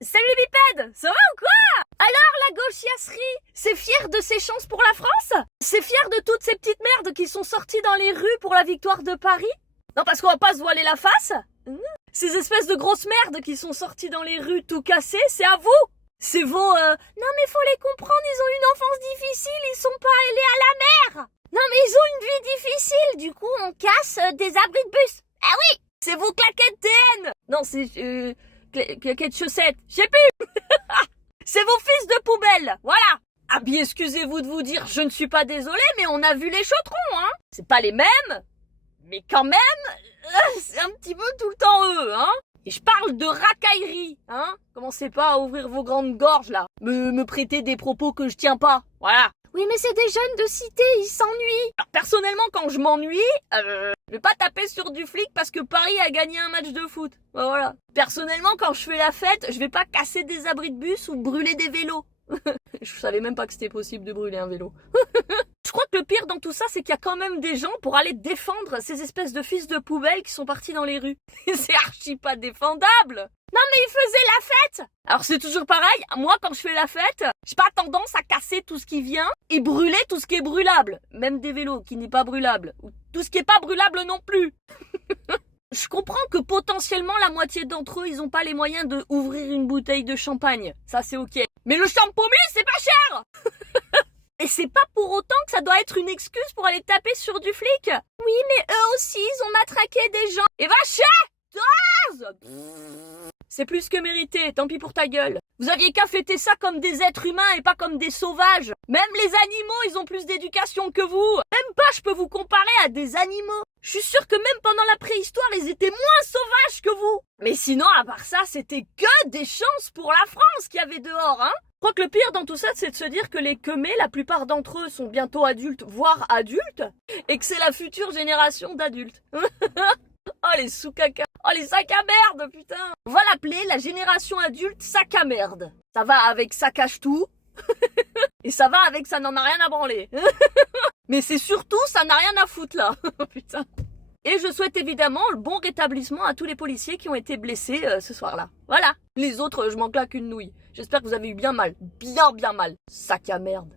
Salut les bipèdes, ça va ou quoi? Alors la gauchiasserie, c'est fier de ses chances pour la France? C'est fier de toutes ces petites merdes qui sont sorties dans les rues pour la victoire de Paris? Non, parce qu'on va pas se voiler la face. Ces espèces de grosses merdes qui sont sorties dans les rues tout cassées, c'est à vous. C'est vos non mais faut les comprendre, ils ont une enfance difficile, ils sont pas allés à la mer. Non mais ils ont une vie difficile, du coup on casse des abris de bus. Ah oui, c'est vos claquettes TN. Non, c'est claquettes chaussettes, je sais plus. C'est vos fils de poubelle, voilà. Ah bien excusez-vous de vous dire, je ne suis pas désolée, mais on a vu les chotrons, hein. C'est pas les mêmes, mais quand même, c'est un petit peu tout le temps eux, hein. Et je parle de racaillerie, hein. Commencez pas à ouvrir vos grandes gorges, là. Me prêter des propos que je tiens pas, voilà. Oui, mais c'est des jeunes de cité, ils s'ennuient. Alors, personnellement, quand je m'ennuie, je vais pas taper sur du flic parce que Paris a gagné un match de foot. Ben, voilà. Personnellement, quand je fais la fête, je vais pas casser des abris de bus ou brûler des vélos. Je savais même pas que c'était possible de brûler un vélo. Je crois que le pire dans tout ça, c'est qu'il y a quand même des gens pour aller défendre ces espèces de fils de poubelle qui sont partis dans les rues. C'est archi pas défendable. Non mais ils faisaient la fête. Alors c'est toujours pareil, moi quand je fais la fête, j'ai pas tendance à casser tout ce qui vient et brûler tout ce qui est brûlable. Même des vélos qui n'est pas brûlable. Ou tout ce qui est pas brûlable non plus. Je comprends que potentiellement la moitié d'entre eux, ils ont pas les moyens de ouvrir une bouteille de champagne. Ça c'est ok. Mais le champomis, c'est pas cher. Et c'est pas pour autant que ça doit être une excuse pour aller taper sur du flic. Oui, mais eux aussi, ils ont matraqué des gens. Et va chier! C'est plus que mérité, tant pis pour ta gueule. Vous aviez qu'à fêter ça comme des êtres humains et pas comme des sauvages. Même les animaux, ils ont plus d'éducation que vous. Même pas je peux vous comparer à des animaux. Je suis sûre que même pendant la préhistoire, ils étaient moins sauvages que vous. Mais sinon, à part ça, c'était que des chances pour la France qu'il y avait dehors, hein. Je crois que le pire dans tout ça, c'est de se dire que les queumés, la plupart d'entre eux sont bientôt adultes, voire adultes, et que c'est la future génération d'adultes. Oh les sous-caca, oh les sacs à merde, putain. On va l'appeler la génération adulte sac à merde. Ça va avec ça cache tout, et ça va avec ça n'en a rien à branler. Mais c'est surtout ça n'a rien à foutre là, putain. Et je souhaite évidemment le bon rétablissement à tous les policiers qui ont été blessés ce soir-là. Voilà. Les autres, je m'en claque une nouille. J'espère que vous avez eu bien mal. Bien mal. Sac à merde.